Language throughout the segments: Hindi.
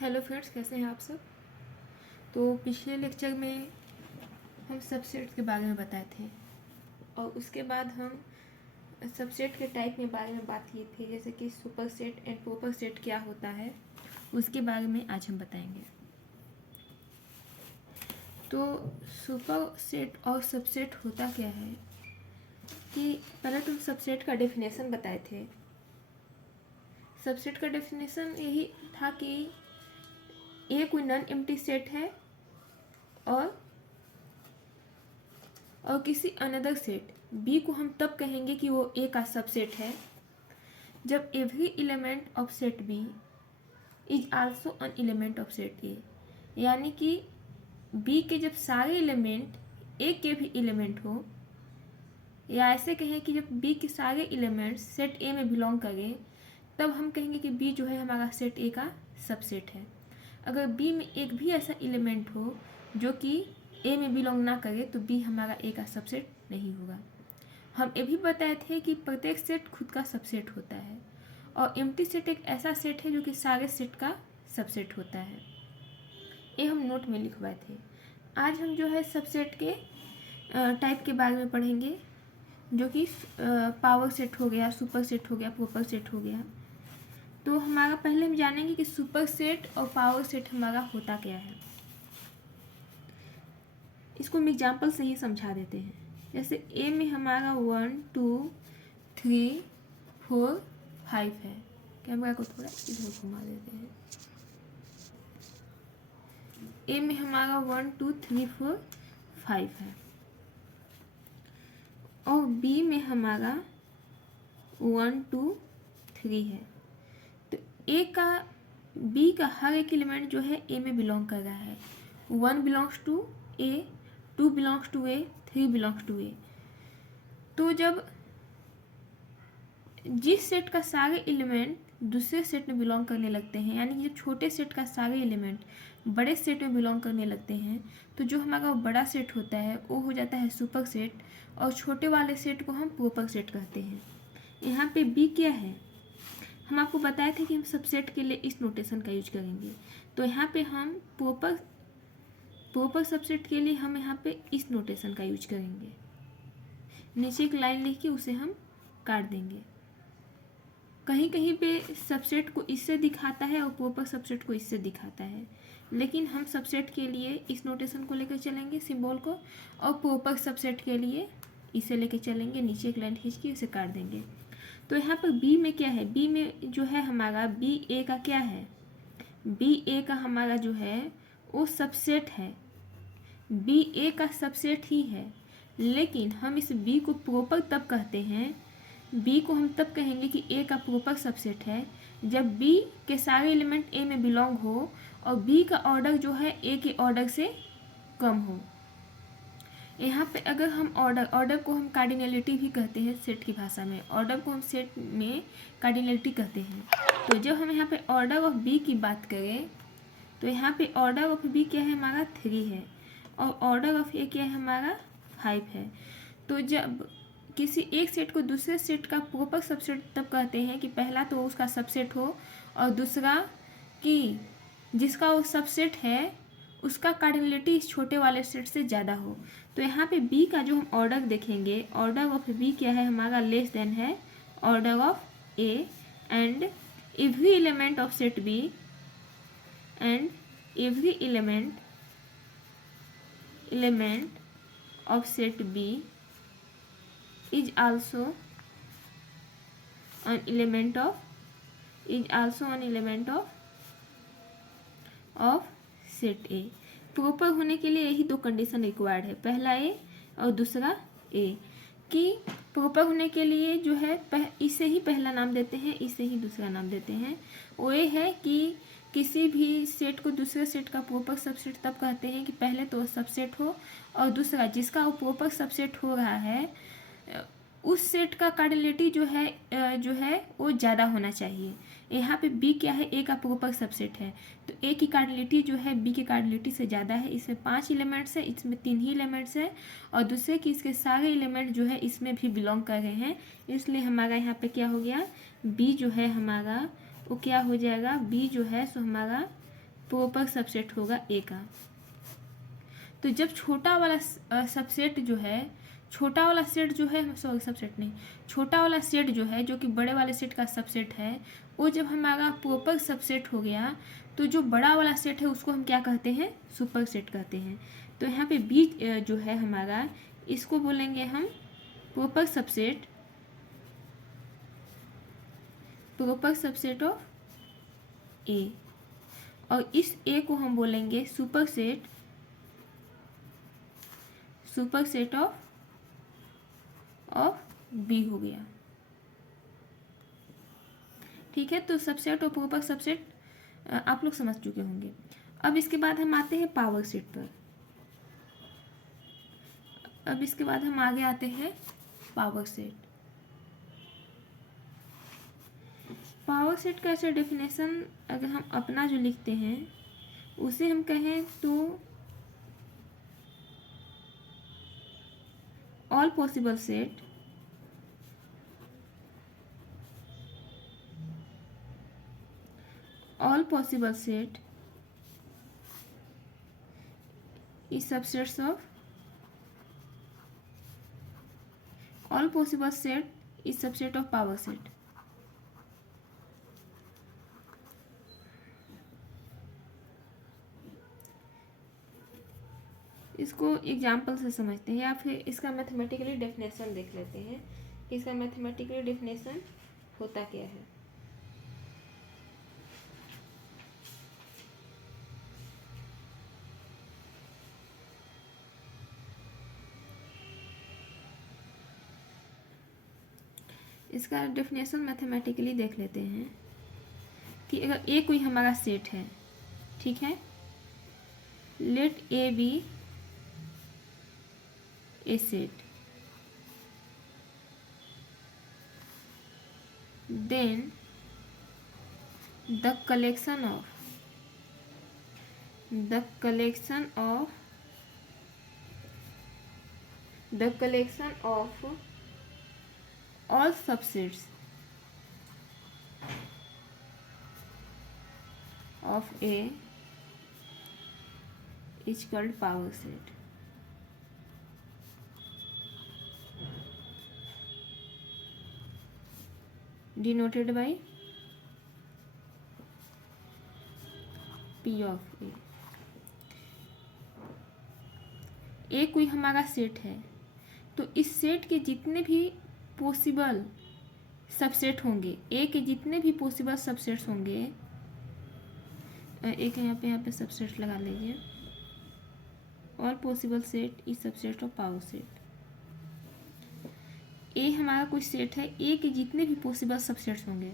हेलो फ्रेंड्स, कैसे हैं आप सब। तो पिछले लेक्चर में हम सबसेट के बारे में बताए थे और उसके बाद हम सबसेट के टाइप के बारे में बात किए थे, जैसे कि super set and proper set क्या होता है, उसके बारे में आज हम बताएंगे। तो सुपर सेट और सबसेट होता क्या है कि पहले तो सबसेट का डेफिनेशन बताए थे। सबसेट का डेफिनेशन यही था कि ए कोई नॉन एम्प्टी सेट है और किसी अनदर सेट बी को हम तब कहेंगे कि वो ए का सबसेट है जब every element of set B is also an element of set A. यानी कि बी के जब सारे एलिमेंट ए के भी एलिमेंट हो, या ऐसे कहें कि जब बी के सारे एलिमेंट सेट ए में बिलोंग करें, तब हम कहेंगे कि बी जो है हमारा सेट ए का सबसेट है। अगर बी में एक भी ऐसा एलिमेंट हो जो कि ए में बिलोंग ना करे तो बी हमारा ए का सबसेट नहीं होगा। हम ये भी बताए थे कि प्रत्येक सेट खुद का सबसेट होता है और एम्प्टी सेट एक ऐसा सेट है जो कि सारे सेट का सबसेट होता है। ये हम नोट में लिखवाए थे। आज हम जो है सबसेट के टाइप के बारे में पढ़ेंगे, जो कि पावर सेट हो गया, सुपर सेट हो गया, प्रोपर सेट हो गया। तो हमारा पहले हम जानेंगे कि सुपर सेट और पावर सेट हमारा होता क्या है। इसको हम एग्जाम्पल से ही समझा देते हैं। जैसे ए में हमारा 1 2 3 4 5 है। कैमरा को थोड़ा इधर घुमा देते हैं। ए में हमारा 1 2 3 4 5 है और बी में हमारा 1 2 3 है। तो ए का बी का हर एक एलिमेंट जो है ए में बिलोंग कर रहा है। 1 belongs to A, 2 belongs to A, 3 belongs to A. तो जब जिस सेट का सारे एलिमेंट दूसरे सेट में बिलोंग करने लगते हैं, यानी कि जब छोटे सेट का सारे एलिमेंट बड़े सेट में बिलोंग करने लगते हैं, तो जो हमारा बड़ा सेट होता है वो हो जाता है सुपर सेट और छोटे वाले सेट को हम प्रोपर सेट कहते हैं। यहाँ पे बी क्या है, हम आपको बताए थे कि हम सबसेट के लिए इस नोटेशन का यूज करेंगे। तो यहाँ पे हम प्रोपर सबसेट के लिए हम यहाँ पे इस नोटेशन का यूज करेंगे। नीचे एक लाइन लिख के उसे हम काट देंगे। कहीं कहीं पे सबसेट को इससे दिखाता है और प्रोपर सबसेट को इससे दिखाता है, लेकिन हम सबसेट के लिए इस नोटेशन को लेकर चलेंगे सिंबल को, और प्रोपर सबसेट के लिए इसे लेकर चलेंगे। नीचे एक लाइन खींच के इसे काट देंगे। तो यहाँ पर बी में क्या है, बी में जो है हमारा बी ए का क्या है, बी ए का हमारा जो है वो सबसेट है, बी ए का सबसेट ही है। लेकिन हम इस बी को प्रोपर तब कहते हैं, बी को हम तब कहेंगे कि ए का प्रोपर सबसेट है जब बी के सारे एलिमेंट ए में बिलोंग हो और बी का ऑर्डर जो है ए के ऑर्डर से कम हो। यहाँ पे अगर हम ऑर्डर को हम कार्डिनलिटी भी कहते हैं सेट की भाषा में, ऑर्डर को हम सेट में कार्डिनलिटी कहते हैं। तो जब हम यहाँ पे ऑर्डर ऑफ बी की बात करें तो यहाँ पे ऑर्डर ऑफ बी क्या है हमारा 3 है और ऑर्डर ऑफ ए क्या है हमारा 5 है। तो जब किसी एक सेट को दूसरे सेट का प्रोपर सबसेट तब कहते हैं कि पहला तो उसका सबसेट हो और दूसरा कि जिसका वो सबसेट है उसका कार्डिनलिटी इस छोटे वाले सेट से ज़्यादा हो। तो यहाँ पे बी का जो हम ऑर्डर देखेंगे, ऑर्डर ऑफ बी क्या है हमारा लेस देन है order of A, and every element of set B and every element of set B is also an element of set A। Proper होने के लिए यही दो कंडीशन रिक्वायर्ड है, पहला ए और दूसरा ए। कि प्रॉपर होने के लिए जो है इसे ही पहला नाम देते हैं, इसे ही दूसरा नाम देते हैं। वो ये है कि किसी भी सेट को दूसरे सेट का प्रॉपर सबसेट तब कहते हैं कि पहले तो सबसेट हो और दूसरा जिसका वो प्रॉपर सबसेट हो रहा है उस सेट का कार्डिनलिटी जो है वो ज़्यादा होना चाहिए। यहाँ पे बी क्या है, ए का प्रॉपर सबसेट है, तो ए की कार्डिनलिटी जो है बी की कार्डिनलिटी से ज़्यादा है। इसमें 5 एलिमेंट्स है, इसमें 3 ही एलिमेंट्स है और दूसरे कि इसके सारे एलिमेंट जो है इसमें भी बिलोंग कर रहे हैं, इसलिए हमारा यहाँ पे क्या हो गया, बी जो है हमारा वो क्या हो जाएगा, बी जो है सो हमारा प्रॉपर सबसेट होगा ए का। तो जब छोटा वाला सबसेट जो है, छोटा वाला सेट जो है, सॉरी सबसेट नहीं, छोटा वाला सेट जो है जो कि बड़े वाले सेट का सबसेट है, वो जब हमारा प्रॉपर सबसेट हो गया तो जो बड़ा वाला सेट है उसको हम क्या कहते हैं, सुपर सेट कहते हैं। तो यहाँ पे बी जो है हमारा, इसको बोलेंगे हम proper subset, proper subset of A, और इस ए को हम बोलेंगे superset, superset of B हो गया। ठीक है, तो सबसेट और प्रॉपर सबसेट आप लोग समझ चुके होंगे। अब इसके बाद हम आते हैं पावर सेट पर। अब इसके बाद हम आगे आते हैं पावर सेट। पावर सेट का ऐसा डेफिनेशन अगर हम अपना जो लिखते हैं उसे हम कहें तो all possible set all possible set is subsets of all possible set is subset of power set। इसको एग्जाम्पल से समझते हैं या फिर इसका मैथमेटिकली डेफिनेशन देख लेते हैं कि इसका मैथमेटिकली डेफिनेशन होता क्या है। इसका डेफिनेशन मैथमेटिकली देख लेते हैं कि अगर ए कोई हमारा सेट है, ठीक है, let A be a set, then the collection of all subsets of A is called power set। denoted by P of A। ए कोई हमारा सेट है तो इस सेट के जितने भी पॉसिबल सबसेट होंगे, ए के जितने भी पॉसिबल सबसेट्स होंगे, एक यहाँ पे सबसेट लगा लीजिए, all possible set is subset of power set. A हमारा कोई सेट है, ए के जितने भी पॉसिबल सबसेट्स होंगे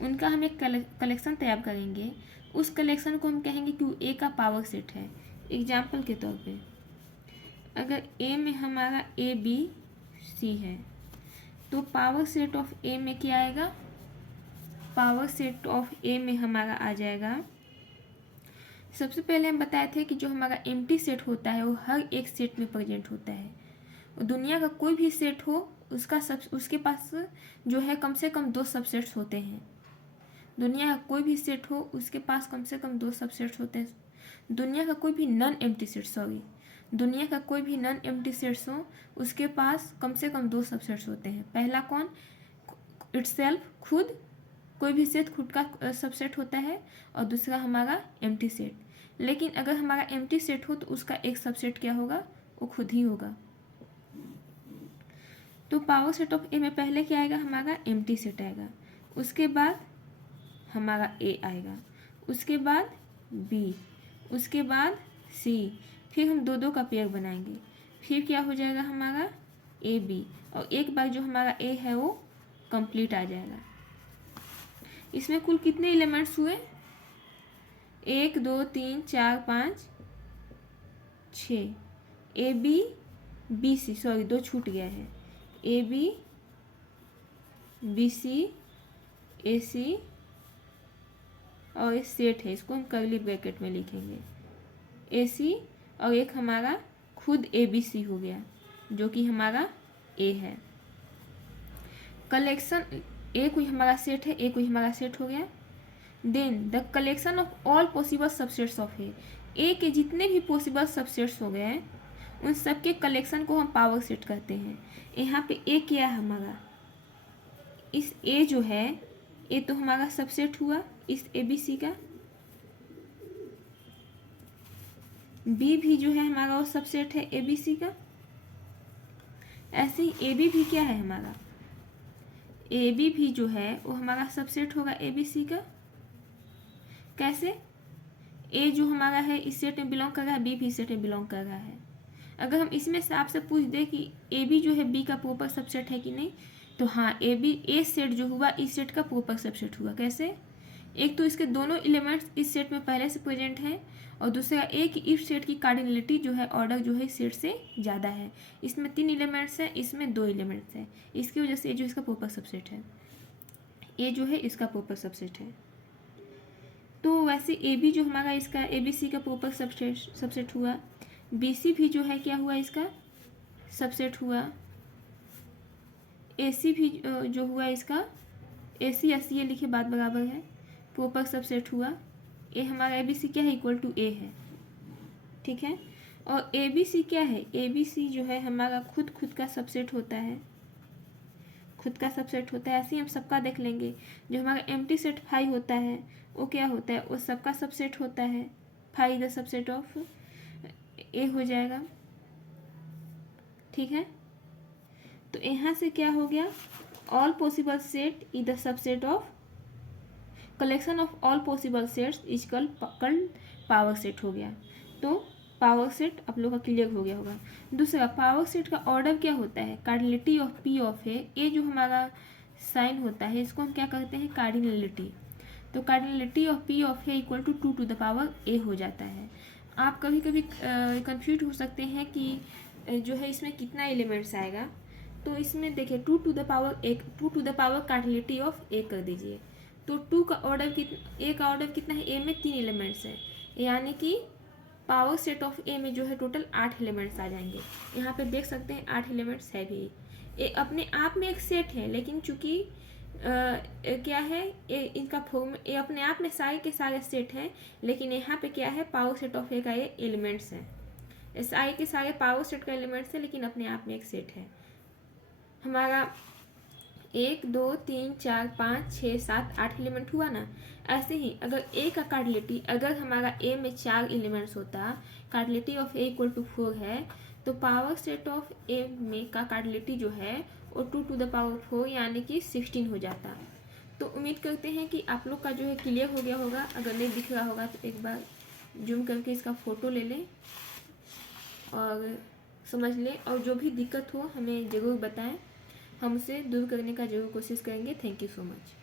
उनका हम एक कलेक्शन तैयार करेंगे, उस कलेक्शन को हम कहेंगे कि वो ए का पावर सेट है। एग्जाम्पल के तौर पे अगर ए में हमारा ए बी सी है तो पावर सेट ऑफ ए में क्या आएगा, पावर सेट ऑफ ए में हमारा आ जाएगा, सबसे पहले हम बताए थे कि जो हमारा एम्प्टी सेट होता है वो हर एक सेट में प्रेजेंट होता है। दुनिया का कोई भी सेट हो उसके पास जो है कम से कम 2 सबसेट्स होते हैं। दुनिया का कोई भी सेट हो उसके पास कम से कम 2 सबसेट्स होते हैं। दुनिया का कोई भी नॉन एम्प्टी सेट्स हो उसके पास कम से कम 2 सबसेट्स होते हैं। पहला कौन, इटसेल्फ, खुद, कोई भी सेट खुद का सबसेट होता है, और दूसरा हमारा एम्प्टी सेट। लेकिन अगर हमारा एम्प्टी सेट हो तो उसका एक सबसेट क्या होगा, वो खुद ही होगा। तो पावर सेट ऑफ ए में पहले क्या आएगा, हमारा एम्प्टी सेट आएगा, उसके बाद हमारा ए आएगा, उसके बाद बी, उसके बाद सी, फिर हम 2-2 का पेयर बनाएंगे, फिर क्या हो जाएगा हमारा ए बी, और एक बार जो हमारा ए है वो कंप्लीट आ जाएगा। इसमें कुल कितने एलिमेंट्स हुए, 1 2 3 4 5 6, A B B C, sorry 2 छूट गया है, ए बी बी सी ए सी, और एक सेट है इसको हम कर्ली ब्रैकेट में लिखेंगे, ए सी, और एक हमारा खुद ए बी सी हो गया जो कि हमारा ए है। कलेक्शन ए कोई हमारा सेट है, ए कोई हमारा सेट हो गया, then the collection of all possible subsets of A के जितने भी पॉसिबल सबसेट्स हो गए उन सब के कलेक्शन को हम पावर सेट कहते हैं। यहाँ पे ए क्या है हमारा, इस ए जो है ए तो हमारा सबसेट हुआ इस ए बी सी का, बी भी जो है हमारा वो सबसेट है ए बी सी का। ऐसे ही ए बी भी क्या है हमारा, ए बी भी जो है वो हमारा सबसेट होगा ए बी सी का। कैसे, ए जो हमारा है इस सेट में बिलोंग कर रहा है, बी भी इस सेट में बिलोंग कर रहा है। अगर हम इसमें से आपसे पूछ दें कि ए बी जो है बी का प्रॉपर सबसेट है कि नहीं, तो हाँ ए बी ए सेट जो हुआ इस सेट का प्रॉपर सबसेट हुआ। कैसे, एक तो इसके दोनों एलिमेंट्स इस सेट में पहले से प्रेजेंट है, और दूसरा एक इस सेट की कार्डिनलिटी जो है ऑर्डर जो है इस सेट से ज़्यादा है। इसमें 3 एलिमेंट्स हैं, इसमें 2 एलिमेंट्स हैं, इसकी वजह से ये जो इसका प्रॉपर सबसेट है, ये जो है इसका प्रॉपर सबसेट है। तो वैसे ए बी जो हमारा इसका ए बी सी का प्रॉपर सबसेट हुआ, बी सी भी जो है क्या हुआ इसका सबसेट हुआ, ए सी भी जो हुआ इसका ए सी एस सी ये लिखे बात बराबर है, प्रॉपर सबसेट हुआ। ए हमारा ए बी सी क्या है, इक्वल टू ए है, ठीक है। और ए बी सी क्या है, ए बी सी जो है हमारा खुद का सबसेट होता है, खुद का सबसेट होता है। ऐसे ही हम सबका देख लेंगे, जो हमारा एम्प्टी सेट फाई होता है वो क्या होता है, वो सबका सबसेट होता है, फाई द सबसेट ऑफ ए हो जाएगा, ठीक है। तो यहाँ से क्या हो गया, all possible set is the subset of collection of all possible sets is कल पावर सेट हो गया। तो पावर सेट आप लोग का क्लियर हो गया होगा। दूसरा, पावर सेट का ऑर्डर क्या होता है, कार्डिनलिटी ऑफ पी ऑफ है, ये जो हमारा साइन होता है इसको हम क्या कहते हैं, कार्डिनलिटी। तो कार्डिनलिटी ऑफ पी ऑफ है equal to 2 to the power A हो जाता है। आप कभी कभी कंफ्यूज हो सकते हैं कि जो है इसमें कितना एलिमेंट्स आएगा, तो इसमें देखिए 2 to the power cardinality of A कर दीजिए। तो 2 का ऑर्डर ए का ऑर्डर कितना है, ए में 3 एलिमेंट्स है, यानी कि पावर सेट ऑफ ए में जो है टोटल 8 एलिमेंट्स आ जाएंगे। यहाँ पे देख सकते हैं 8 एलिमेंट्स है भी, ए अपने आप में एक सेट है, लेकिन चूंकि क्या है इनका फॉर्म ये अपने आप में सारे के सारे सेट हैं, लेकिन यहाँ पे क्या है पावर सेट ऑफ ए का ये एलिमेंट्स है, सारे के सारे पावर सेट का एलिमेंट्स है, लेकिन अपने आप में एक सेट है। हमारा 1 2 3 4 5 6 7 8 एलिमेंट हुआ ना। ऐसे ही अगर ए का कार्डिनलिटी, अगर हमारा ए में 4 एलिमेंट्स होता, cardinality of A equal to 4 है, तो पावर सेट ऑफ ए में का कार्डिनलिटी जो है वो 2 टू द पावर 4 यानी कि 16 हो जाता। तो उम्मीद करते हैं कि आप लोग का जो है क्लियर हो गया होगा। अगर नहीं दिख रहा होगा तो एक बार जूम करके इसका फ़ोटो ले लें और समझ लें, और जो भी दिक्कत हो हमें ज़रूर बताएं, हम उसे दूर करने का जरूर कोशिश करेंगे। Thank you so much.